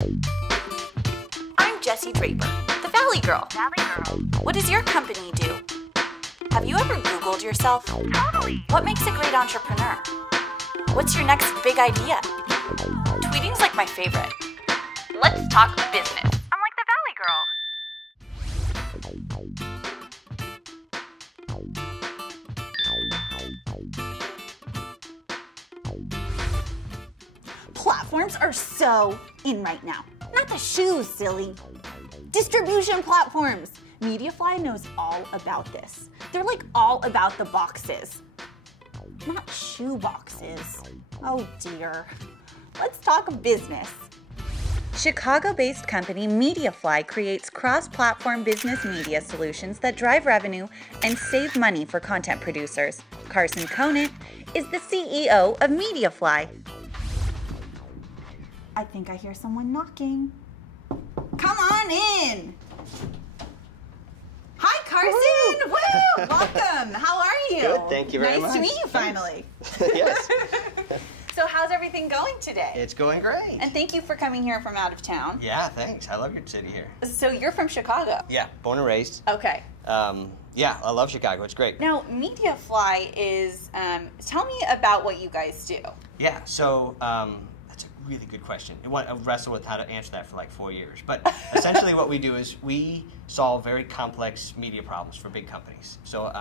I'm Jesse Draper, the Valley Girl. What does your company do? Have you ever Googled yourself? Totally. What makes a great entrepreneur? What's your next big idea? Tweeting's like my favorite. Let's talk business. I'm like the Valley Girl. Platforms are so in right now. Not the shoes, silly. Distribution platforms. Mediafly knows all about this. They're like all about the boxes. Not shoe boxes. Oh dear. Let's talk business. Chicago-based company Mediafly creates cross-platform business media solutions that drive revenue and save money for content producers. Carson Conant is the CEO of Mediafly. I think I hear someone knocking. Come on in. Hi, Carson. Woo! Welcome. How are you? Good, thank you very much. Nice to meet you finally. Yes. So how's everything going today? It's going great. And thank you for coming here from out of town. Yeah, thanks. I love your city here. So you're from Chicago? Yeah, born and raised. Okay. Yeah, I love Chicago. It's great. Now, Mediafly is, tell me about what you guys do. Yeah, so that's a really good question. I've wrestled with how to answer that for like 4 years. But essentially what we do is we solve very complex media problems for big companies. So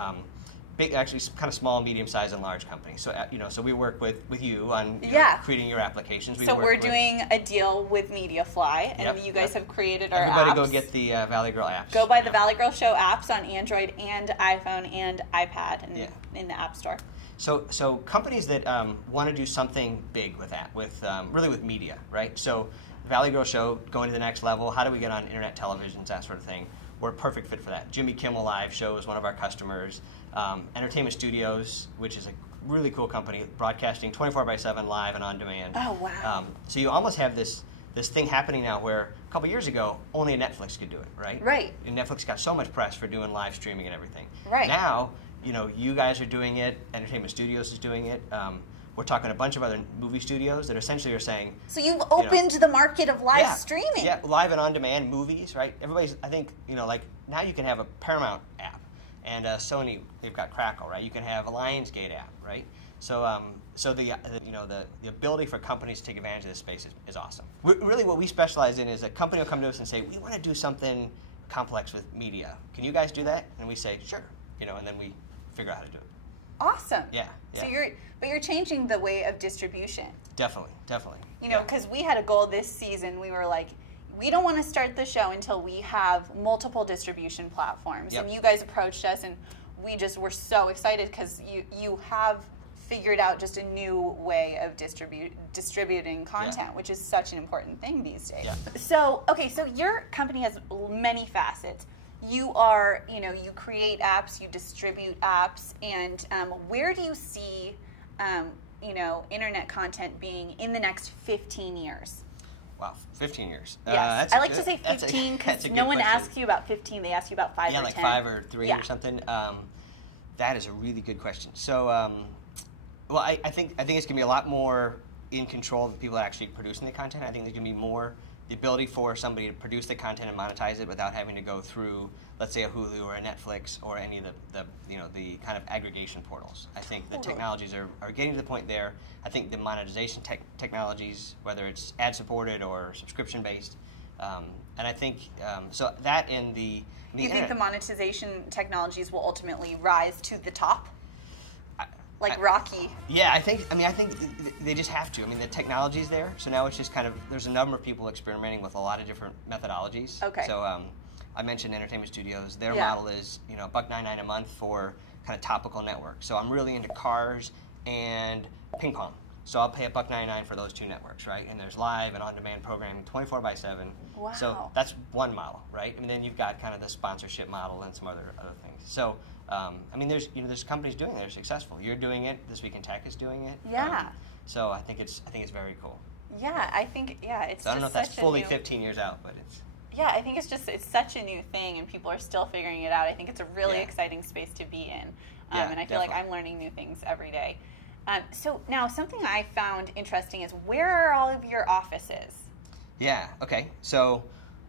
big, actually kind of small, medium-sized, and large companies. So so we work with you on creating your applications. So we're doing a deal with Mediafly, and you guys have created our Everybody apps. go get the Valley Girl apps. Go buy the Valley Girl Show apps on Android and iPhone and iPad and in the App Store. So companies that want to do something big with that, with media, right? So Valley Girl Show, going to the next level. How do we get on internet televisions, that sort of thing? We're a perfect fit for that. Jimmy Kimmel Live Show is one of our customers. Entertainment Studios, which is a really cool company, broadcasting 24/7 live and on demand. Oh, wow. So you almost have this thing happening now where a couple years ago, only Netflix could do it, right? Right. And Netflix got so much press for doing live streaming and everything. Right. Now, you guys are doing it, Entertainment Studios is doing it. We're talking a bunch of other movie studios that essentially are saying... So you've opened the market of live streaming. Yeah, live and on-demand movies, right? Everybody's, I think, like now you can have a Paramount app, and Sony, they've got Crackle, right? You can have a Lionsgate app, right? So the ability for companies to take advantage of this space is awesome. Really what we specialize in is a company will come to us and say, we want to do something complex with media. Can you guys do that? And we say, sure, and then we figure out how to do it. Awesome. Yeah. So you're changing the way of distribution. Definitely. Because we had a goal this season. We were like, we don't want to start the show until we have multiple distribution platforms. Yep. And you guys approached us, and we just were so excited because you have figured out just a new way of distributing content, which is such an important thing these days. Yeah. So your company has many facets. You are, you create apps, you distribute apps, and where do you see, internet content being in the next 15 years? Wow, 15 years. Yes, I like to say 15 because no one asks you about 15; they ask you about 5 or 10. Yeah, like 5 or 3 or something. That is a really good question. So, I think it's gonna be a lot more in control of the people actually producing the content. I think there's gonna be more the ability for somebody to produce the content and monetize it without having to go through, let's say, a Hulu or a Netflix or any of the kind of aggregation portals. I think the technologies are getting to the point there. I think the monetization technologies, whether it's ad-supported or subscription-based, and I think, so that in the you think the monetization technologies will ultimately rise to the top? Like Rocky. Yeah, I think they just have to. The technology's there, so now it's just kind of, there's a number of people experimenting with a lot of different methodologies. Okay. So I mentioned Entertainment Studios. Their model is, $1.99 a month for kind of topical networks. So I'm really into cars and ping pong. So I'll pay $1.99 for those 2 networks, right? And there's live and on-demand programming 24/7. Wow. So that's one model, right? And then you've got kind of the sponsorship model and some other things. So there's companies doing it. They're successful. You're doing it. This Week in Tech is doing it. Yeah. So I think it's very cool. Yeah, I think it's. So I don't know if that's fully 15 years out, but it's. Yeah, I think it's such a new thing, and people are still figuring it out. I think it's a really exciting space to be in, and I feel like I'm learning new things every day. So now something I found interesting is, where are all of your offices? Yeah. Okay. So,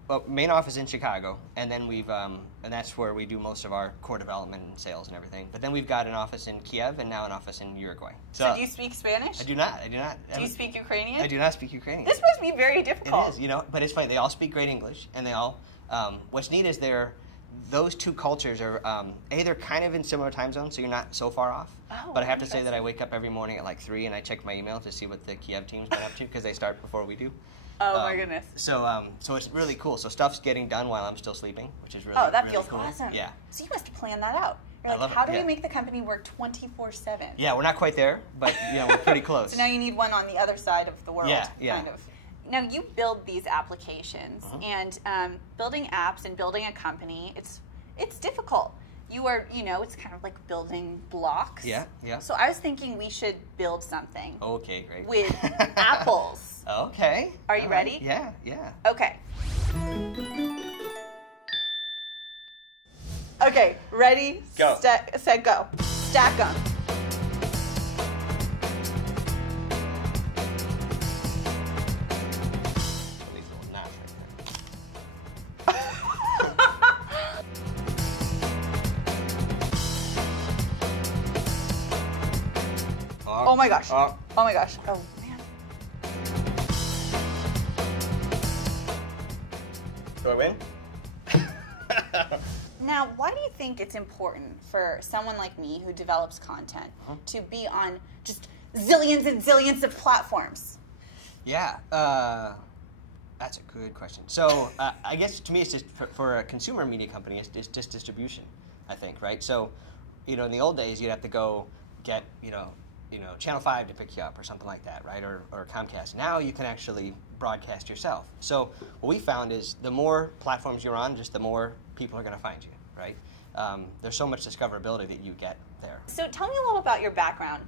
well, main office in Chicago, and then we've and that's where we do most of our core development and sales and everything. But then we've got an office in Kiev and now an office in Uruguay. So do you speak Spanish? I do not. I do not. Do you speak Ukrainian? I do not speak Ukrainian. This must be very difficult. It is, you know, but it's funny. They all speak great English, and they all. What's neat is those two cultures are they're kind of in similar time zones, so you're not so far off. Oh, but I have to say that I wake up every morning at like 3 and I check my email to see what the Kiev team's been up to because they start before we do. Oh my goodness. So it's really cool. So stuff's getting done while I'm still sleeping, which is really that really feels cool. awesome. Yeah. So you must plan that out. You're I like, love it, how do we yeah. make the company work 24/7? Yeah, we're not quite there, but we're pretty close. So now you need one on the other side of the world. Yeah. Kind of. Now you build these applications, and building apps and building a company, it's difficult. You are, it's kind of like building blocks. Yeah. So I was thinking we should build something. Okay, great. With apples. Okay. Are you All ready? right. Yeah. Okay. Okay, ready? Go. Set, go. Stack them. At least it was not right there. Oh my gosh. Oh. Oh my gosh. Oh man. Do I win? Now, why do you think it's important for someone like me who develops content to be on just zillions and zillions of platforms? Yeah, that's a good question. So I guess to me, it's just for a consumer media company, it's just distribution, I think, right? So, in the old days, you'd have to go get, Channel 5 to pick you up or something like that, right? Or Comcast. Now you can actually broadcast yourself. So what we found is the more platforms you're on, just the more people are going to find you, right? There's so much discoverability that you get there. So tell me a little about your background.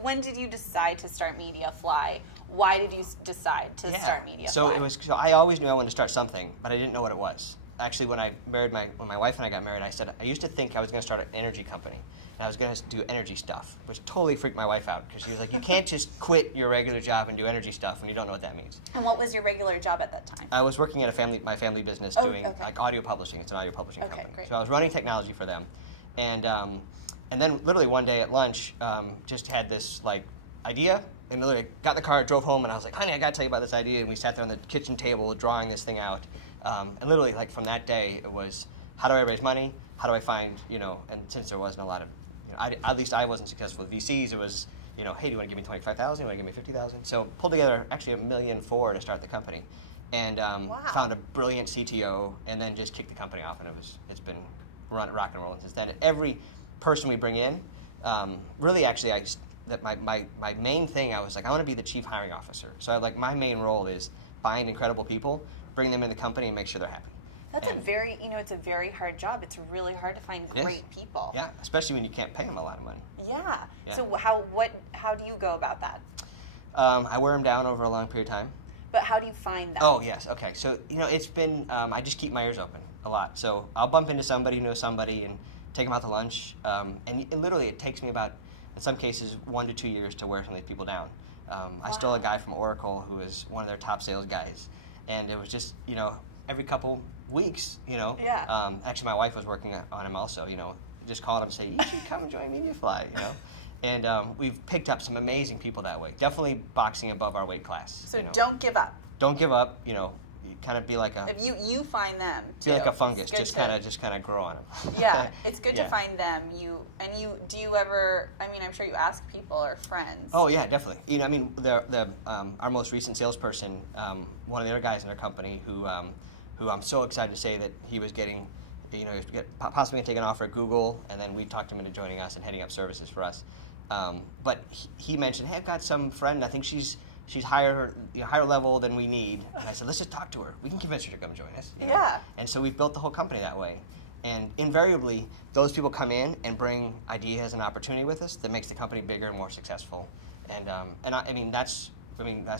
When did you decide to start Mediafly? Why did you decide to start Mediafly? So I always knew I wanted to start something, but I didn't know what it was. Actually, when my wife and I got married, I said I used to think I was going to start an energy company, and I was going to do energy stuff, which totally freaked my wife out because she was like, "You can't just quit your regular job and do energy stuff when you don't know what that means." And what was your regular job at that time? I was working at my family business doing like audio publishing. It's an audio publishing company. Great. So I was running technology for them, and then literally one day at lunch, just had this like idea, and literally got in the car, drove home, and I was like, "Honey, I got to tell you about this idea." And we sat there on the kitchen table drawing this thing out. And literally, like from that day, it was how do I raise money? How do I find, and since there wasn't a lot of, at least I wasn't successful with VCs. It was, hey, do you want to give me $25,000? Do you want to give me $50,000? So pulled together actually $1.4 million to start the company, and found a brilliant CTO, and then just kicked the company off, and it's been rock and rolling since then. And every person we bring in, really actually, my main thing, I was like, I want to be the chief hiring officer. So my main role is find incredible people, bring them in the company, and make sure they're happy. That's it's a very hard job. It's really hard to find great people. Yeah, especially when you can't pay them a lot of money. Yeah. So how do you go about that? I wear them down over a long period of time. But how do you find them? Oh, yes. Okay. So, it's been, I just keep my ears open a lot. So I'll bump into somebody who knows somebody and take them out to lunch. And literally it takes me about, in some cases, 1 to 2 years to wear some of these people down. I stole a guy from Oracle who was one of their top sales guys. And it was just, every couple weeks, actually my wife was working on him also, just called him and said, you should come and join Mediafly, And we've picked up some amazing people that way. Definitely boxing above our weight class. So don't give up. Don't give up, you kind of be like a... If you find them, too. Be like a fungus, just kind of grow on them. Yeah, it's good to find them. Do you ever, I'm sure you ask people or friends. Oh yeah, definitely. Our most recent salesperson, one of the other guys in our company who I'm so excited to say that he was getting, possibly going to take an offer at Google, and then we talked him into joining us and heading up services for us. But he mentioned, hey, I've got some friend, I think she's higher level than we need. And I said, let's just talk to her. We can convince her to come join us. Yeah. And so we've built the whole company that way. And invariably, those people come in and bring ideas and opportunity with us that makes the company bigger and more successful. And that's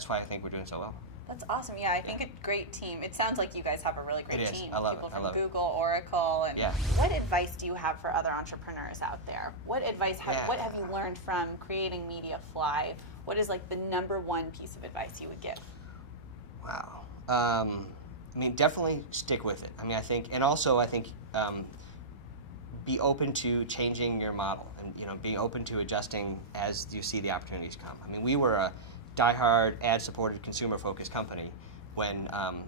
why I think we're doing so well. That's awesome. Yeah, I think a great team. It sounds like you guys have a really great team. I love people it. from Google, Oracle, and what advice do you have for other entrepreneurs out there? What advice what have you learned from creating Mediafly? What is the number one piece of advice you would give? Wow. I mean, definitely stick with it. I mean, I think, and also I think, be open to changing your model, and being open to adjusting as you see the opportunities come. I mean, we were a diehard, ad-supported, consumer-focused company when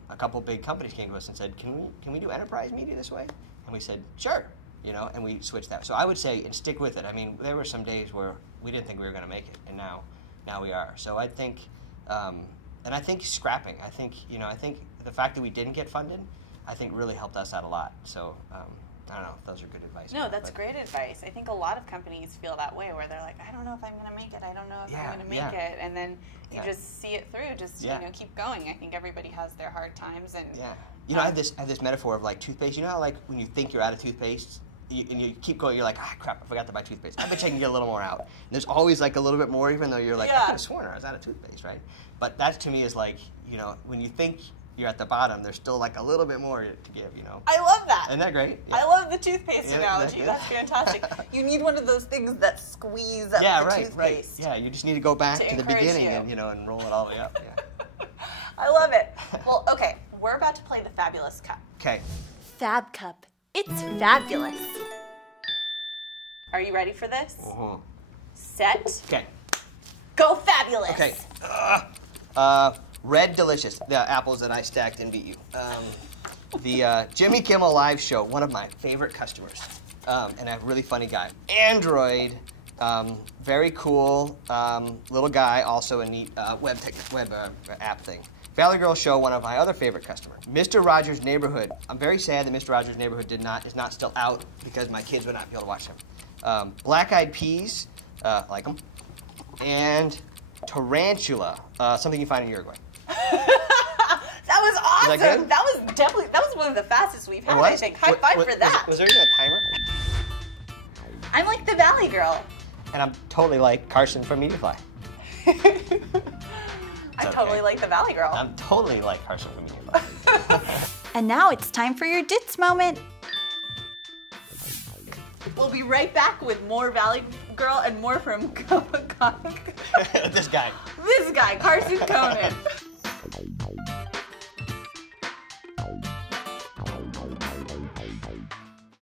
a couple big companies came to us and said, "Can we do enterprise media this way?" And we said, "Sure," and we switched that. So I would say, and stick with it. I mean, there were some days where we didn't think we were going to make it, and now we are. So I think, and I think scrapping. I think the fact that we didn't get funded, I think really helped us out a lot. So I don't know if those are good advice. No, that's great advice. I think a lot of companies feel that way, where they're like, I don't know if I'm going to make it. I don't know if I'm going to make it. And then you just see it through. Just keep going. I think everybody has their hard times. And I have this metaphor of like toothpaste. You know how like when you think you're out of toothpaste, and you keep going, you're like, crap, I forgot to buy toothpaste. I bet I can get a little more out. And there's always like a little bit more, even though you're like, I could have sworn I was out of toothpaste, right? But that to me is like, when you think you're at the bottom, there's still like a little bit more to give, I love that. Isn't that great? I love the toothpaste analogy. That's fantastic. You need one of those things that squeeze up the toothpaste. Right. Yeah, you just need to go back to the beginning and roll it all the way up. Yeah. I love it. Well, okay, we're about to play the Fabulous Cup. Okay. Fab Cup. It's fabulous. Are you ready for this? Uh-huh. Set. Okay. Go Fabulous. Okay. Red Delicious, the apples that I stacked and beat you. The Jimmy Kimmel Live show, one of my favorite customers, and a really funny guy. Android, very cool little guy, also a neat web app thing. Valley Girl Show, one of my other favorite customers. Mr. Rogers' Neighborhood. I'm very sad that Mr. Rogers' Neighborhood is not still out because my kids would not be able to watch him. Black Eyed Peas, like them, and Tarantula, something you find in Uruguay. That was awesome. That was one of the fastest we've had, I think. High five for that. Was there even a timer? I'm like the Valley Girl. And I'm totally like Carson from Mediafly. I'm totally like the Valley Girl. I'm totally like Carson from Mediafly. And now it's time for your Ditz moment. We'll be right back with more Valley Girl and more from This guy. Carson Conant.